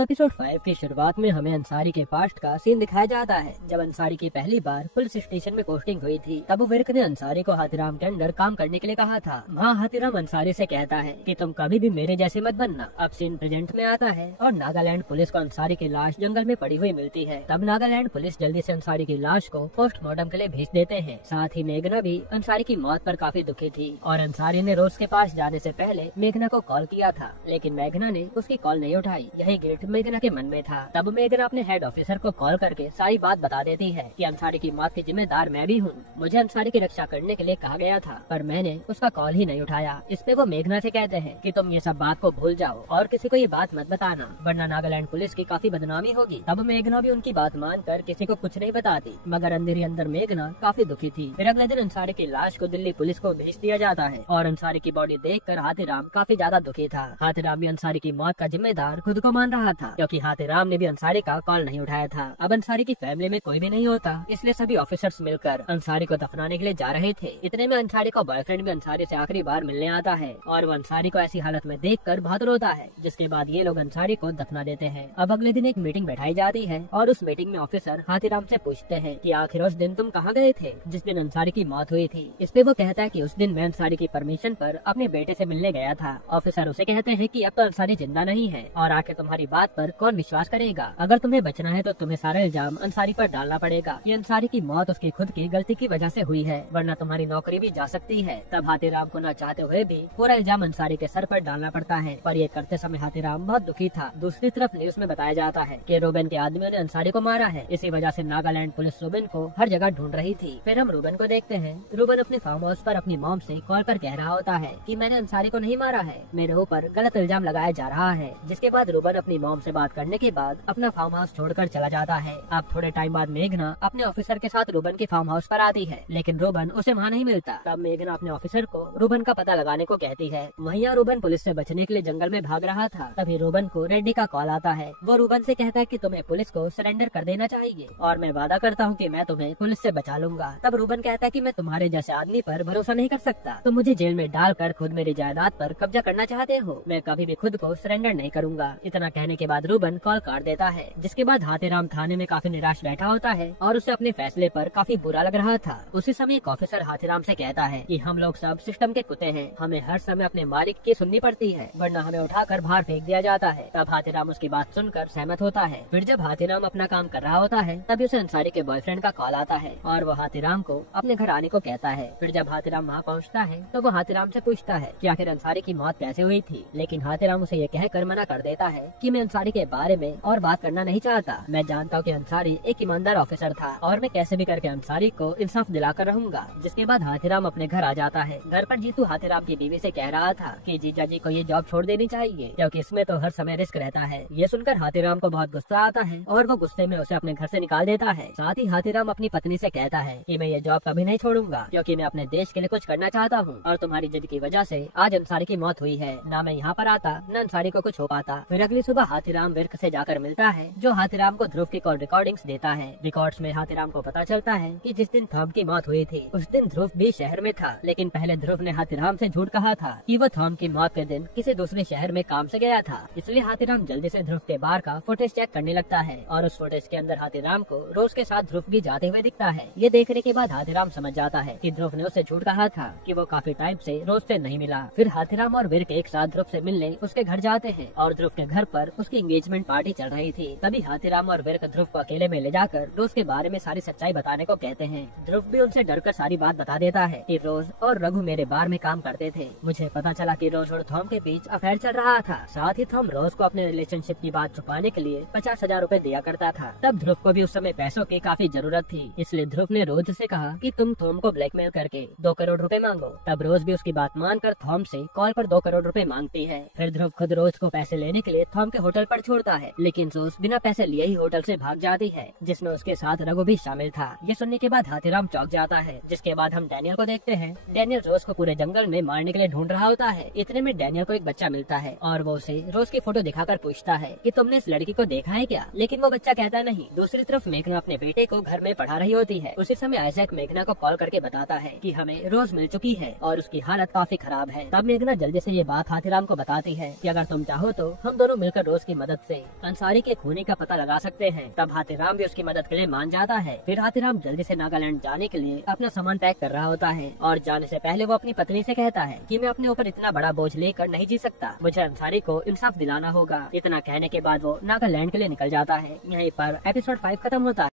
तो एपिसोड 5 की शुरुआत में हमें अंसारी के पास्ट का सीन दिखाया जाता है। जब अंसारी की पहली बार पुलिस स्टेशन में पोस्टिंग हुई थी, तब विर्क ने अंसारी को हाथीराम के अंडर काम करने के लिए कहा था। वहाँ हाथीराम अंसारी से कहता है कि तुम कभी भी मेरे जैसे मत बनना। अब सीन प्रेजेंट में आता है और नागालैंड पुलिस को अंसारी की लाश जंगल में पड़ी हुई मिलती है। तब नागालैंड पुलिस जल्दी से अंसारी की लाश को पोस्टमार्टम के लिए भेज देते हैं। साथ ही मेघना भी अंसारी की मौत पर काफी दुखी थी और अंसारी ने रोज के पास जाने से पहले मेघना को कॉल किया था, लेकिन मेघना ने उसकी कॉल नहीं उठाई। यही गिल्ट मेघना के मन में था। तब मेघना अपने हेड ऑफिसर को कॉल करके सारी बात बता देती है कि अंसारी की मौत की जिम्मेदार मैं भी हूँ। मुझे अंसारी की रक्षा करने के लिए कहा गया था, पर मैंने उसका कॉल ही नहीं उठाया। इस पे वो मेघना से कहते हैं कि तुम ये सब बात को भूल जाओ और किसी को ये बात मत बताना, वरना नागालैंड पुलिस की काफी बदनामी होगी। तब मेघना भी उनकी बात मानकर किसी को कुछ नहीं बताती, मगर अंदर ही अंदर मेघना काफी दुखी थी। फिर अगले दिन अंसारी की लाश को दिल्ली पुलिस को भेज दिया जाता है और अंसारी की बॉडी देखकर हाथीराम काफी ज्यादा दुखी था। हाथीराम भी अंसारी की मौत का जिम्मेदार खुद को मान रहा था, क्योंकि हाथीराम ने भी अंसारी का कॉल नहीं उठाया था। अब अंसारी की फैमिली में कोई भी नहीं होता, इसलिए सभी ऑफिसर्स मिलकर अंसारी को दफनाने के लिए जा रहे थे। इतने में अंसारी का बॉयफ्रेंड भी अंसारी से आखिरी बार मिलने आता है और वो अंसारी को ऐसी हालत में देखकर बहुत रोता है, जिसके बाद ये लोग अंसारी को दफना देते हैं। अब अगले दिन एक मीटिंग बैठाई जाती है और उस मीटिंग में ऑफिसर हाथीराम से पूछते हैं कि आखिर उस दिन तुम कहाँ गए थे जिस दिन अंसारी की मौत हुई थी। इस पे वो कहता है कि उस दिन मैं अंसारी की परमिशन पर अपने बेटे से मिलने गया था। ऑफिसर उसे कहते हैं कि अब तो अंसारी जिंदा नहीं है और आखिर तुम्हारी बात पर कौन विश्वास करेगा। अगर तुम्हें बचना है तो तुम्हें सारा इल्जाम अंसारी पर डालना पड़ेगा। ये अंसारी की मौत उसकी खुद की गलती की वजह से हुई है, वरना तुम्हारी नौकरी भी जा सकती है। तब हाथीराम को न चाहते हुए भी पूरा इल्जाम अंसारी के सर पर डालना पड़ता है, पर ये करते समय हाथीराम बहुत दुखी था। दूसरी तरफ न्यूज में बताया जाता है कि रूबेन के आदमियों ने अंसारी को मारा है। इसी वजह से नागालैंड पुलिस रूबेन को हर जगह ढूंढ रही थी। फिर हम रूबेन को देखते हैं। रूबेन अपने फार्म हाउस पर अपनी मॉम से कॉल पर कह रहा होता है कि मैंने अंसारी को नहीं मारा है, मेरे ऊपर गलत इल्जाम लगाया जा रहा है। जिसके बाद रूबेन अपनी मॉम से बात करने के बाद अपना फार्म हाउस छोड़कर चला जाता है। अब थोड़े टाइम बाद मेघना अपने ऑफिसर के साथ रूबेन के फार्म हाउस पर आती है, लेकिन रूबेन उसे वहाँ नहीं मिलता। तब मेघना अपने ऑफिसर को रूबेन का पता लगाने को कहती है। वहीं रूबेन पुलिस से बचने के लिए जंगल में भाग रहा था। तभी रूबेन को रेड्डी का कॉल आता है। वो रूबेन से कहता है कि तुम्हें पुलिस को सरेंडर कर देना चाहिए और मैं वादा करता हूँ कि मैं तुम्हें पुलिस से बचा लूंगा। तब रूबेन कहता है कि मैं तुम्हारे जैसे आदमी पर भरोसा नहीं कर सकता, तुम मुझे जेल में डालकर खुद मेरी जायदाद पर कब्जा करना चाहते हो, मैं कभी भी खुद को सरेंडर नहीं करूंगा। इतना कहने के बाद रूबेन कॉल काट देता है। जिसके बाद हाथीराम थाने में काफी निराश बैठा होता है और उसे अपने फैसले पर काफी बुरा लग रहा था। उसी समय एक ऑफिसर हाथीराम से कहता है कि हम लोग सब सिस्टम के कुत्ते हैं, हमें हर समय अपने मालिक की सुननी पड़ती है, वरना हमें उठाकर बाहर फेंक दिया जाता है। तब हाथीराम उसकी बात सुनकर सहमत होता है। फिर जब हाथीराम अपना काम कर रहा होता है, तभी उसे अंसारी के बॉयफ्रेंड का कॉल आता है और वो हाथीराम को अपने घर आने को कहता है। फिर जब हाथीराम वहाँ पहुँचता है तो वो हाथीराम से पूछता है कि आखिर अंसारी की मौत कैसे हुई थी, लेकिन हाथीराम उसे ये कहकर मना कर देता है कि मैं अंसारी के बारे में और बात करना नहीं चाहता। मैं जानता हूँ कि अंसारी एक ईमानदार ऑफिसर था और मैं कैसे भी करके अंसारी को इंसाफ दिलाकर रहूंगा। जिसके बाद हाथीराम अपने घर आ जाता है। घर पर जीतू हाथीराम की बीवी से कह रहा था कि जीजा जी को ये जॉब छोड़ देनी चाहिए, क्योंकि इसमें तो हर समय रिस्क रहता है। ये सुनकर हाथीराम को बहुत गुस्सा आता है और वो गुस्से में उसे अपने घर से निकाल देता है। साथ ही हाथीराम अपनी पत्नी से कहता है कि मैं ये जॉब कभी नहीं छोड़ूंगा, क्योंकि मैं अपने देश के लिए कुछ करना चाहता हूँ और तुम्हारी जिद की वजह से आज अंसारी की मौत हुई है। ना मैं यहाँ पर आता न अंसारी को कुछ हो पाता। फिर अगली सुबह हाथीराम विर्क से जाकर मिलता है, जो हाथीराम को ध्रुव की कॉल रिकॉर्डिंग्स देता है। रिकॉर्ड्स में हाथीराम को पता चलता है कि जिस दिन थॉम की मौत हुई थी उस दिन ध्रुव भी शहर में था, लेकिन पहले ध्रुव ने हाथीराम से झूठ कहा था कि वो थॉम की मौत के दिन किसी दूसरे शहर में काम से गया था। इसलिए हाथीराम जल्दी से ध्रुव के बार का फुटेज चेक करने लगता है और उस फुटेज के अंदर हाथीराम को रोज के साथ ध्रुव भी जाते हुए दिखता है। ये देखने के बाद हाथीराम समझ जाता है कि ध्रुव ने उसे झूठ कहा था कि वो काफी टाइम से रोज से नहीं मिला। फिर हाथीराम और विर्क एक साथ ध्रुव से मिलने उसके घर जाते हैं और ध्रुव के घर पर उसकी एंगेजमेंट पार्टी चल रही थी। तभी हाथीराम और विर्क ध्रुव को अकेले में ले जाकर रोज के बारे में सारी सच्चाई बताने को कहते हैं। ध्रुव भी उनसे डरकर सारी बात बता देता है कि रोज और रघु मेरे बार में काम करते थे। मुझे पता चला कि रोज और थॉम के बीच अफेयर चल रहा था। साथ ही थॉम रोज को अपने रिलेशनशिप की बात छुपाने के लिए 50,000 रूपए दिया करता था। तब ध्रुव को भी उस समय पैसों की काफी जरूरत थी, इसलिए ध्रुव ने रोज से कहा कि तुम थॉम को ब्लैकमेल करके 2 करोड़ रुपए मांगो। तब रोज भी उसकी बात मानकर थॉम से कॉल पर 2 करोड़ रुपए मांगती है। फिर ध्रुव खुद रोज को पैसे लेने के लिए थॉम के होटल पर छोड़ता है, लेकिन रोज बिना पैसे लिए ही होटल से भाग जाती है, जिसमें उसके साथ रघु भी शामिल था। ये सुनने के बाद हाथीराम चौंक जाता है। जिसके बाद हम डैनियल को देखते हैं। डैनियल रोज को पूरे जंगल में मारने के लिए ढूंढ रहा होता है। इतने में डैनियल को एक बच्चा मिलता है और वो उसे रोज की फोटो दिखाकर पूछता है कि तुमने इस लड़की को देखा है क्या, लेकिन वो बच्चा कहता नहीं। दूसरी तरफ मेघना अपने बेटे को घर में पढ़ा रही होती है। उसी समय आइजैक मेघना को कॉल करके बताता है कि हमें रोज मिल चुकी है और उसकी हालत काफी खराब है। तब मेघना जल्दी से ये बात हाथीराम को बताती है कि अगर तुम चाहो तो हम दोनों मिलकर रोज उसकी मदद से अंसारी के खूनी का पता लगा सकते हैं। तब हाथीराम भी उसकी मदद के लिए मान जाता है। फिर हाथीराम जल्दी से नागालैंड जाने के लिए अपना सामान पैक कर रहा होता है और जाने से पहले वो अपनी पत्नी से कहता है कि मैं अपने ऊपर इतना बड़ा बोझ लेकर नहीं जी सकता, मुझे अंसारी को इंसाफ दिलाना होगा। इतना कहने के बाद वो नागालैंड के लिए निकल जाता है। यहीं पर एपिसोड 5 खत्म होता है।